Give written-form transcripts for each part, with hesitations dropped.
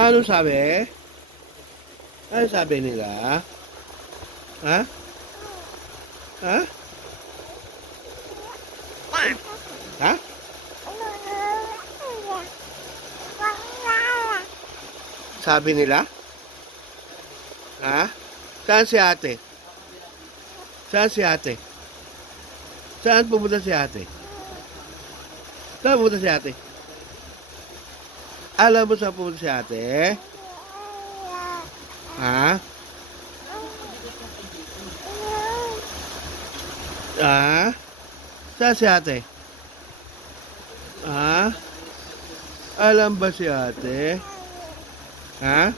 Ano sabi? Ano sabi nila? Ha? Ha? Ha? Sabi nila? Ha? Saan si ate? Saan si ate? Saan pumunta si ate? Saan pumunta si ate? Alam mo saan pumunta si ate? Ha? Ha? Saan si ate? Ha? Alam ba si ate? Ha?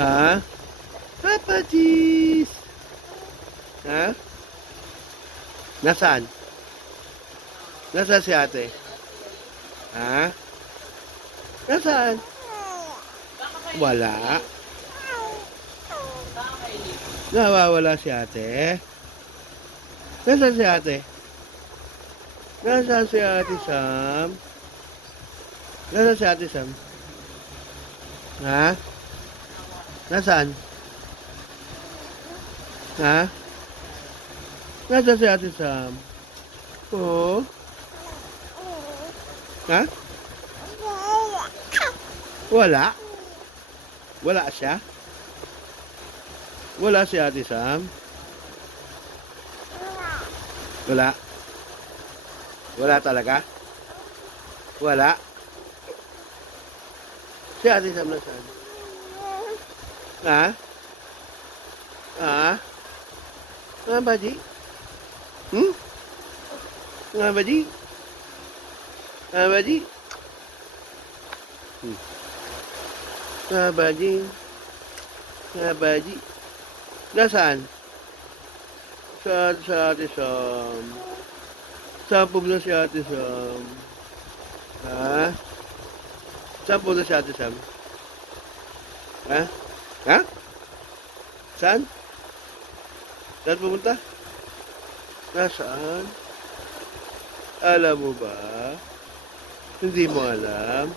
Ha? Papa Cheese! Ha? Nasaan? Nasaan si ate? Ha? Nasaan? Wala. Nawawala si ate. Nasaan si ate? Nasaan si ate Sam? Nasaan si ate Sam? Ha? Nasaan? Ha? Nasaan si ate Sam? Oo. Ha? Wala? Wala siya? Wala si ate Sam? Wala? Wala talaga? Wala? Si ate Sam nasaan? Ha? Ha? Nga ba di? Hmm? Nga ba di? Nga ba di? Nga ba di? Nga ba di? Nasaan? Sa ate Sam? Saan pumunta si ate Sam? Ha? Saan pumunta si ate Sam? Ha? Ha? Saan? Saan pumunta? Nasaan? Alam mo ba? Hindi mo alam?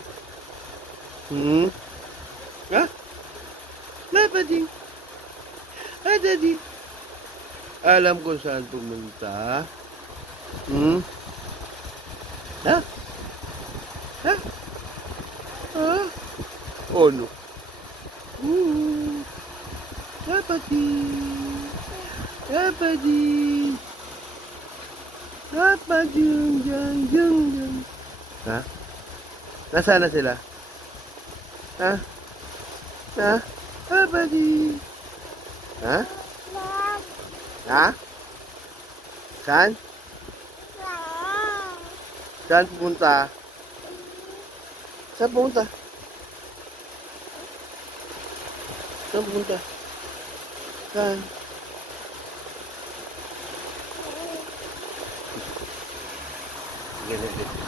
Hmm? Ha? Labading? Ah, daddy? Alam ko saan pumunta? Hmm? Ha? Ha? Ha? Oh no. Labading? Labading? Labading? Yang. Ha? Nasaan na sila? Ha? Ha? Labading? Ha? Ha? Saan? Saan pupunta? Saan pupunta? Saan pupunta? Saan? Ganun.